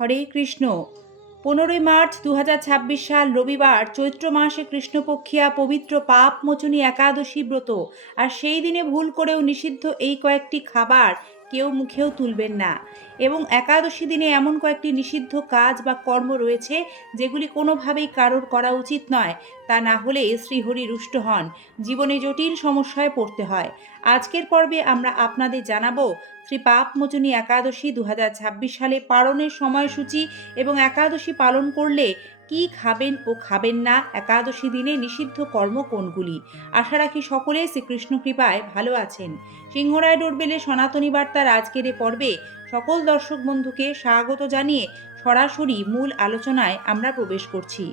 হরে Krishna. 15ই March 2026 সাল রবিবার, চৈত্র মাসে কৃষ্ণপক্ষিয়া পবিত্র পাপমোচনী একাদশী ব্রত। আর সেই দিনে ভুল করেও নিষিদ্ধ এই কয়েকটি খাবার কেউ মুখেও তুলবেন না। এবং একাদশী দিনে এমন কয়েকটি নিষিদ্ধ কাজ বা কর্ম রয়েছে যেগুলি কোনোভাবেই কারোর করা উচিত নয়। তা না হলে শ্রীহরি রুষ্ট হন, জীবনে জটিল সমস্যায় পড়তে হয়। আজকের পর্বে আমরা আপনাদের জানাবো শ্রী পাপমোচনী একাদশী 2026 সালে পালনের সময়সূচি এবং একাদশী পালন করলে কি খাবেন ও খাবেন না, একাদশী দিনে নিষিদ্ধ কর্ম কোনগুলি। আশা রাখি সকলে শ্রীকৃষ্ণ কৃপায় ভালো আছেন। সিংহরায় ডোরবেলে সনাতনী বার্তার আজকের এ পর্বে সকল দর্শক বন্ধুকে স্বাগত জানিয়ে সরাসরি মূল আলোচনায় আমরা প্রবেশ করছি।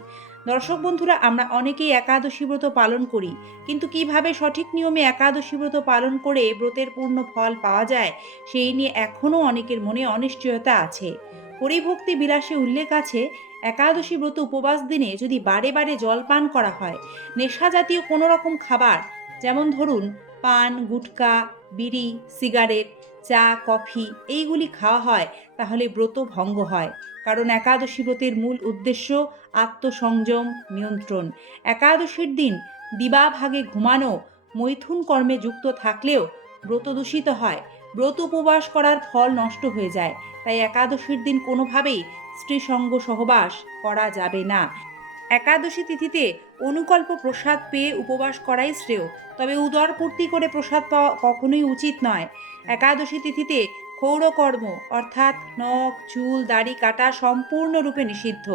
দর্শক বন্ধুরা, আমরা অনেকেই একাদশী ব্রত পালন করি, কিন্তু কিভাবে সঠিক নিয়মে একাদশী ব্রত পালন করে ব্রতের পূর্ণ ফল পাওয়া যায় সেই নিয়ে এখনও অনেকের মনে অনিশ্চয়তা আছে। হরিভক্তি বিলাসে উল্লেখ আছে, একাদশী ব্রত উপবাস দিনে যদি বারে বারে জল পান করা হয়, নেশা জাতীয় কোনো রকম খাবার, যেমন ধরুন পান, গুটকা, বিড়ি, সিগারেট, চা, কফি এইগুলি খাওয়া হয়, তাহলে ব্রত ভঙ্গ হয়। কারণ একাদশী ব্রতের মূল উদ্দেশ্য আত্মসংযম, নিয়ন্ত্রণ। একাদশীর দিন দিবাভাগে ঘুমানো, মৈথুন কর্মে যুক্ত থাকলেও ব্রত দূষিত হয়, ব্রত উপবাস করার ফল নষ্ট হয়ে যায়। তাই একাদশীর দিন কোনোভাবেই স্ত্রীসঙ্গ সহবাস করা যাবে না। একাদশী তিথিতে অনুকল্প প্রসাদ পেয়ে উপবাস করাই শ্রেয়, তবে উদরপূর্তি করে প্রসাদ পাওয়া কখনোই উচিত নয়। একাদশী তিথিতে ক্ষৌরকর্ম অর্থাৎ নখ, চুল, দাড়ি কাটা সম্পূর্ণরূপে নিষিদ্ধ।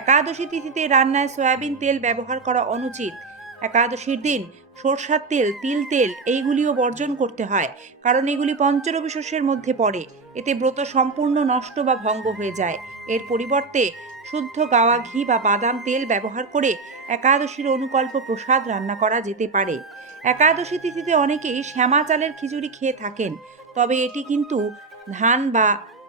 একাদশী তিথিতে রান্নায় সয়াবিন তেল ব্যবহার করা অনুচিত। একাদশীর দিন সরষার তেল, তিল তেল এইগুলিও বর্জন করতে হয়, কারণ এগুলি পঞ্চরবি শস্যের মধ্যে পড়ে। এতে ব্রত সম্পূর্ণ নষ্ট বা ভঙ্গ হয়ে যায়। এর পরিবর্তে শুদ্ধ গাওয়া ঘি বা বাদাম তেল ব্যবহার করে একাদশীর অনুকল্প প্রসাদ রান্না করা যেতে পারে। একাদশী তিথিতে অনেকেই শ্যামা চালের খিচুড়ি খেয়ে থাকেন, তবে এটি কিন্তু ধান বা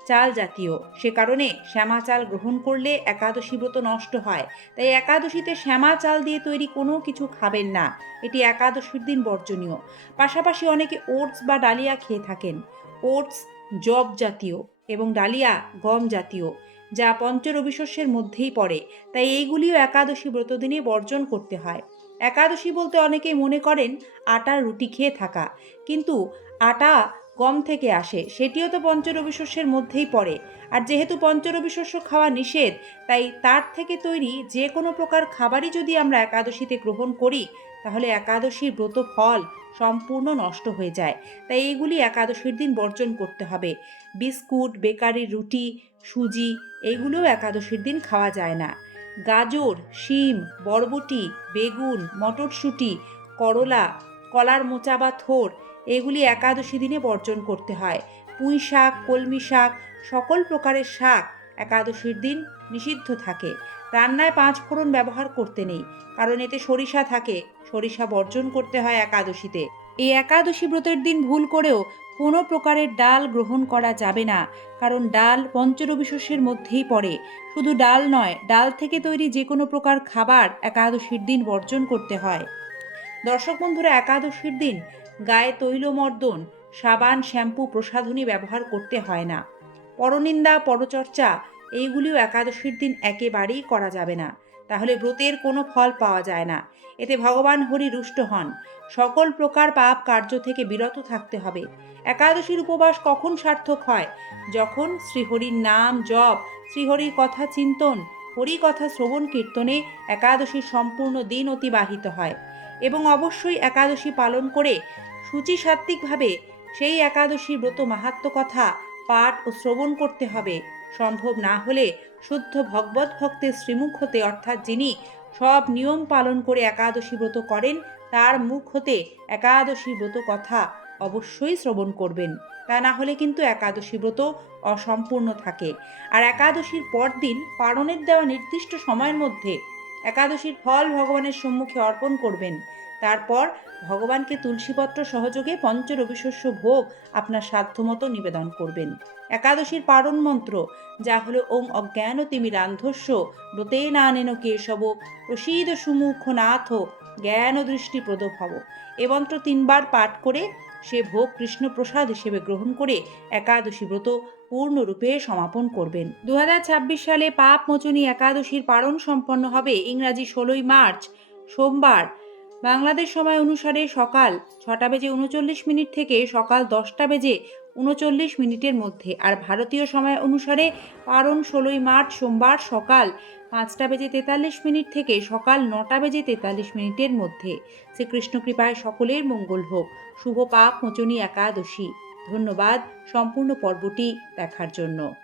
চাল জাতীয়, সে কারণে শ্যামা চাল গ্রহণ করলে একাদশী ব্রত নষ্ট হয়। তাই একাদশীতে শ্যামা চাল দিয়ে তৈরি কোনো কিছু খাবেন না, এটি একাদশীর দিন বর্জনীয়। পাশাপাশি অনেকে ওটস বা ডালিয়া খেয়ে থাকেন। ওটস জব জাতীয় এবং ডালিয়া গম জাতীয়, যা পঞ্চরবি শস্যের মধ্যেই পড়ে। তাই এইগুলিও একাদশী ব্রতদিনে বর্জন করতে হয়। একাদশী বলতে অনেকেই মনে করেন আটার রুটি খেয়ে থাকা, কিন্তু আটা গম থেকে আসে, সেটিও তো পঞ্চরবি শস্যের মধ্যেই পড়ে। আর যেহেতু পঞ্চরবি শস্য খাওয়া নিষেধ, তাই তার থেকে তৈরি যে কোনো প্রকার খাবারই যদি আমরা একাদশীতে গ্রহণ করি, তাহলে একাদশীর ব্রত ফল সম্পূর্ণ নষ্ট হয়ে যায়। তাই এইগুলি একাদশীর দিন বর্জন করতে হবে। বিস্কুট, বেকারির রুটি, সুজি এইগুলোও একাদশীর দিন খাওয়া যায় না। গাজর, শিম, বরবটি, বেগুন, মটরশুঁটি, করলা, কলার মোচা বা থোড় এগুলি একাদশী দিনে বর্জন করতে হয়। পুঁই শাক, কলমি শাক, সকল প্রকারের শাক একাদশীর দিন নিষিদ্ধ থাকে। রান্নায় 5 ফোড়ন ব্যবহার করতে নেই, কারণ এতে সরিষা থাকে, সরিষা বর্জন করতে হয় একাদশীতে। এই একাদশী ব্রতের দিন ভুল করেও কোনো প্রকারের ডাল গ্রহণ করা যাবে না, কারণ ডাল পঞ্চরবি শস্যের মধ্যেই পড়ে। শুধু ডাল নয়, ডাল থেকে তৈরি যে কোনো প্রকার খাবার একাদশীর দিন বর্জন করতে হয়। দর্শক বন্ধুরা, একাদশীর দিন গায়ে তৈলমর্দন, সাবান, শ্যাম্পু, প্রসাধনী ব্যবহার করতে হয় না। পরনিন্দা, পরচর্চা এইগুলিও একাদশীর দিন একেবারেই করা যাবে না, তাহলে ব্রতের কোনো ফল পাওয়া যায় না। এতে ভগবান হরি রুষ্ট হন। সকল প্রকার পাপ কার্য থেকে বিরত থাকতে হবে। একাদশীর উপবাস কখন সার্থক হয়? যখন শ্রীহরির নাম জপ, শ্রীহরির কথা চিন্তন, হরি কথা শ্রবণ কীর্তনে একাদশীর সম্পূর্ণ দিন অতিবাহিত হয়। এবং অবশ্যই একাদশী পালন করে শুচিসাত্ত্বিকভাবে সেই একাদশী ব্রত মাহাত্ম্য কথা পাঠ ও শ্রবণ করতে হবে। সম্ভব না হলে শুদ্ধ ভগবত ভক্তের শ্রীমুখ হতে, অর্থাৎ যিনি সব নিয়ম পালন করে একাদশী ব্রত করেন, তার মুখ হতে একাদশী ব্রত কথা অবশ্যই শ্রবণ করবেন। তা না হলে কিন্তু একাদশী ব্রত অসম্পূর্ণ থাকে। আর একাদশীর পরদিন পালনের দেওয়া নির্দিষ্ট সময়ের মধ্যে একাদশীর ফল ভগবানের সম্মুখে অর্পণ করবেন। তারপর ভগবানকে তুলসীপত্র সহযোগে পঞ্চরবিশস্য ভোগ আপনার সাধ্যমতো নিবেদন করবেন। একাদশীর পারণ মন্ত্র, যা হলো ওং অজ্ঞানতিমিরান্ধস্য ব্রতেনানেন কেশব প্রসীদ সুমুখ নাথ জ্ঞান দৃষ্টি প্রদ ভব। এ মন্ত্র 3 বার পাঠ করে সে ভোগ কৃষ্ণপ্রসাদ হিসেবে গ্রহণ করে একাদশী ব্রত পূর্ণরূপে সমাপন করবেন। 2026 সালে পাপ মোচনী একাদশীর পারণ সম্পন্ন হবে ইংরাজি 16ই মার্চ সোমবার বাংলাদেশ সময় অনুসারে সকাল 6:39 থেকে সকাল 10:39 মধ্যে, আর ভারতীয় সময় অনুসারে পারণ 16ই মার্চ সোমবার সকাল 5:43 থেকে সকাল 9:43 মধ্যে। শ্রীকৃষ্ণ কৃপায় সকলের মঙ্গল হোক। শুভ পাপ মোচনী একাদশী। ধন্যবাদ সম্পূর্ণ পর্বটি দেখার জন্য।